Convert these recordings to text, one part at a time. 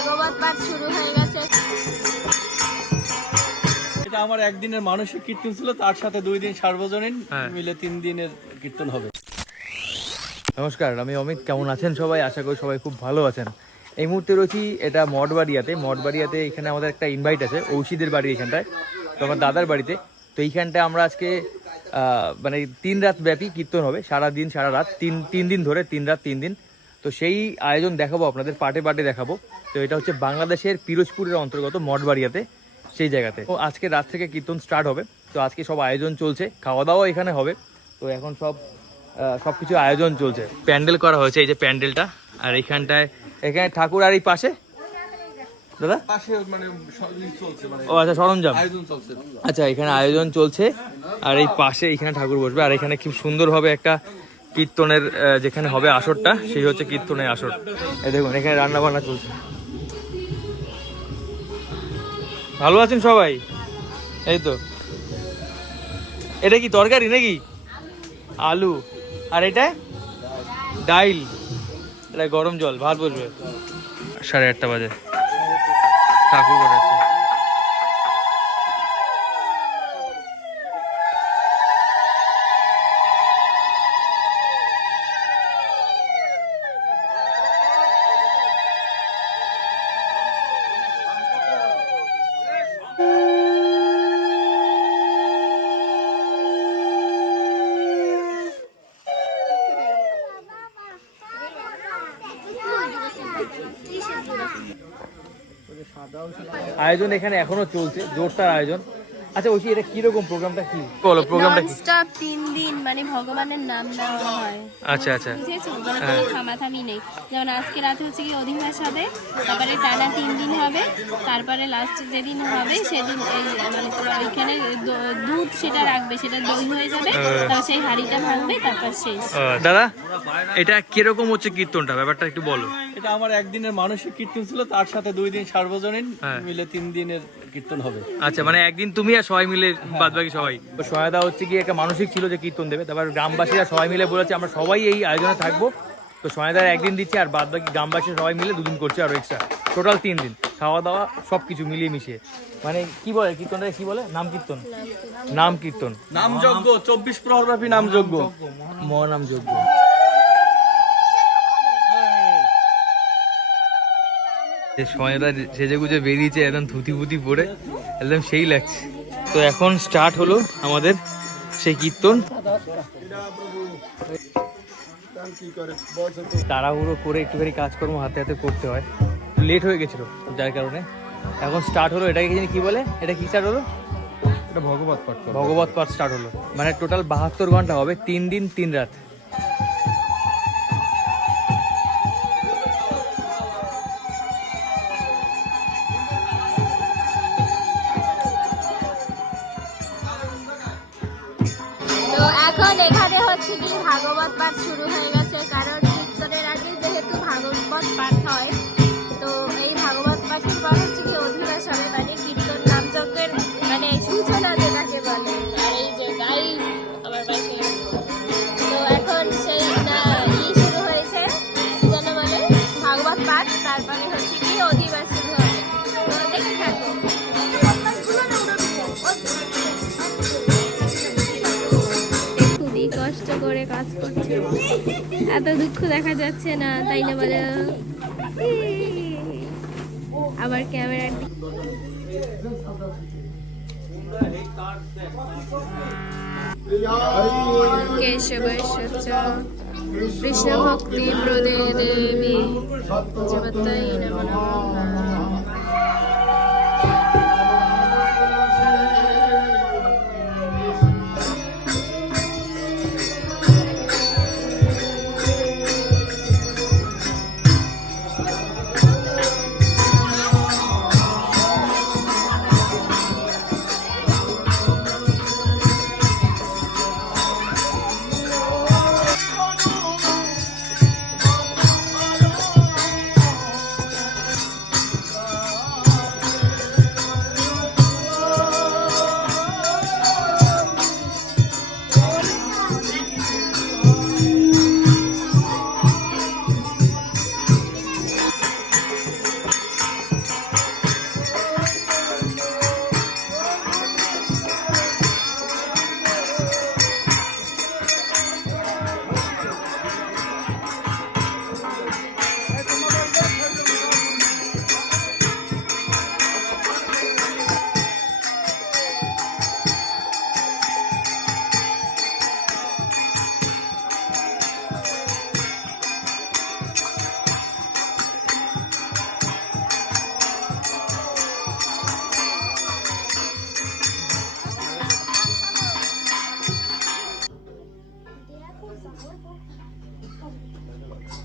ভাগবত পাঠ শুরু হয়ে গেছে। এটা আমার একদিনের মানসিক কীর্তন ছিল, তার সাথে 2 দিন সার্বজনীন মিলে 3 দিনের কীর্তন হবে। নমস্কার, আমি অমিত। কেমন আছেন সবাই? আশা করি সবাই খুব ভালো আছেন। এই মুহূর্তে রয়েছি এটা মঠবাড়িয়াতে। এখানে আমাদের একটা ইনভাইট আছে ঔষিদের বাড়ি, এখানটায় তো আমার দাদার বাড়িতে। তো এইখানটায় আমরা আজকে মানে 3 রাত ব্যাপী কীর্তন হবে, সারা দিন সারা রাত, তিন দিন ধরে, 3 রাত 3 দিন। তো সেই আয়োজন দেখাবো আপনাদের, পার্টে পার্টে দেখাবো। তো এটা হচ্ছে বাংলাদেশের পিরোজপুরের অন্তর্গত মঠবাড়িয়াতে, সেই জায়গাতে। তো আজকে রাত থেকে কীর্তন স্টার্ট হবে। তো আজকে সব আয়োজন চলছে, খাওয়া দাওয়া এখানে হবে। তো এখন সবকিছু আয়োজন চলছে, প্যান্ডেল করা হয়েছে, এই যে প্যান্ডেলটা। আর এখানে ঠাকুর, আর এই পাশে দাদা মানে চলছে, মানে ও আচ্ছা, সরঞ্জাম আয়োজন চলছে। আচ্ছা, এখানে আয়োজন চলছে। আর এই পাশে এখানে ঠাকুর বসবে। আর এখানে খুব সুন্দরভাবে একটা কীর্তনের যেখানে হবে আসরটা, সেই হচ্ছে কীর্তনের আসর। এই দেখুন, এখানে রান্না বান্না চলছে। ভালো আছেন সবাই? এই তো, এটা কি তরকারি নাকি? আলু। আর এটা ডাইল, এটা গরম জল, ভাত বসবে। 8:30 বাজে, ঠাকুর বসাচ্ছে। আয়োজন এখানে এখনো চলছে, জোরদার আয়োজন। আচ্ছা ওই এটা কিরকম প্রোগ্রামটা, কি বলো প্রোগ্রামটা কি? ননস্টপ 3 দিন মানে ভগবানের নাম নেওয়া হয়। আচ্ছা আচ্ছা, বুঝেছো, মানে কোনো থামাথামি নেই। যেমন আজকে রাতে হচ্ছে কি অধিবাস হবে, তারপরে টানা 3 দিন হবে, তারপরে লাস্ট যেদিন হবে সেদিন এই মানে ওইখানে দুধ সেটা রাখবে, সেটা দই হয়ে যাবে, তারপর সেই হাঁড়িটা ভাঙবে, তারপর শেষ। দাদা এটা কিরকম হচ্ছে কীর্তনটা, ব্যাপারটা একটু বলো। এটা আমার একদিনের মানসিক কীর্তন ছিল, তার সাথে 2 দিন সার্বজনীন মিলে 3 দিনের কীর্তন হবে। আচ্ছা, মানে একদিন তুমি আর সবাই মিলে বাদ বাকি সবাই। সহায়তা হচ্ছে কি একটা মানসিক ছিল যে কীর্তন দেবে, তারপর গ্রামবাসীরা সবাই মিলে বলেছে আমরা সবাই এই আয়োজনে থাকবো। তো সহায়তার একদিন দিচ্ছে, আর বাদ বাকি গ্রামবাসী সবাই মিলে 2 দিন করছে, আর এক্সট্রা টোটাল 3 দিন, খাওয়া দাওয়া সব কিছু মিলিয়ে মিশিয়ে। মানে কি বলে কীর্তনটা, কি বলে? নাম কীর্তন, নামযজ্ঞ 24 প্রহরব্যাপী নামযজ্ঞ, মহানাম যজ্ঞ। সহায়তা সেজে গুজে বেরিয়েছে, একদম ধুতি ফুতি পরে, একদম সেই লাগছে। তো এখন স্টার্ট হলো আমাদের সেই কীর্তন। তাড়াহুড়ো করে একটুখানি কাজকর্ম হাতে হাতে করতে হয়, লেট হয়ে গেছিলো যার কারণে। এখন স্টার্ট হলো, এটাকে কি বলে, এটা কি স্টার্ট হলো? এটা ভগবত পাঠ স্টার্ট হলো। মানে টোটাল 72 ঘন্টা হবে, 3 দিন 3 রাত। তো এখন এখানে হচ্ছে কি ভাগবত পাঠ শুরু হয়ে গেছে, কারণ কীর্তনের আগে যেহেতু ভাগবত পাঠ হয়, তো এই ভাগবত পাঠের পর হচ্ছে কি অধিবাস হবে, মানে কীর্তন নামযজ্ঞের মানে সূচনা যেটাকে বলে। আর এই যে গাইস আমার পাশে, তো এখন সেই শুরু হয়েছে, যেন বলে ভাগবত পাঠ, তারপরে হচ্ছে কি অধিবাস শুরু হবে। তো দেখতে থাকো। খুবই কষ্ট করে কাজ করছে, এত দুঃখ দেখা যাচ্ছে না, তাই না বলে? আবার ক্যামেরার কেশব কৃষ্ণ ভক্তি প্রদে দেবী জগত্তাই নমঃ।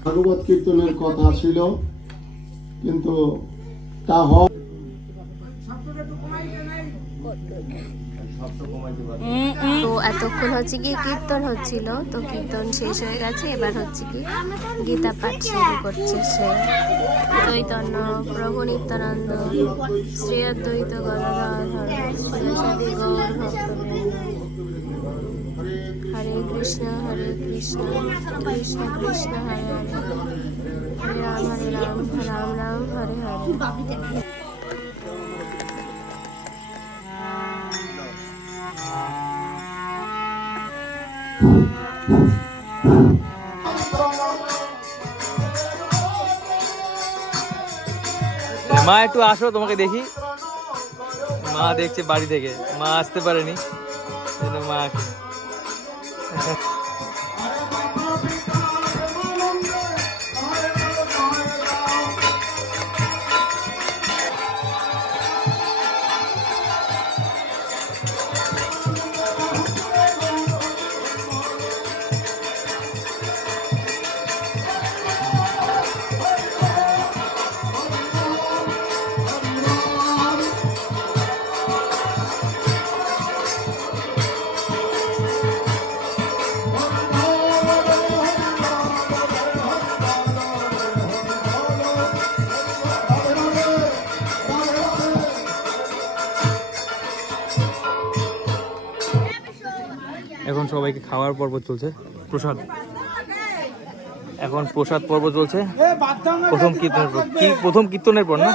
ভাগবত কীর্তনের কথা ছিল, কিন্তু তা হয় তো এতক্ষণ হচ্ছে কি কীর্তন হচ্ছিল, তো কীর্তন শেষ হয়ে গেছে, এবার হচ্ছে কি গীতা পাঠ শুরু করছে সে। চৈতন্য প্রভু নিত্যানন্দ শ্রী অদ্বৈত গদাধর শ্রীসাদি গৌর ভক্তবৃন্দ। হরে কৃষ্ণ কৃষ্ণ কৃষ্ণ হরে হরে, হরে রাম রাম রাম হরে হরে। মা একটু আসো, তোমাকে দেখি। মা দেখছে বাড়ি থেকে, মা আসতে পারেনি, মা এখন সবাইকে খাওয়ার পর্ব চলছে, প্রসাদ। এখন প্রসাদ পর্ব চলছে, প্রথম কীর্তনের পর না।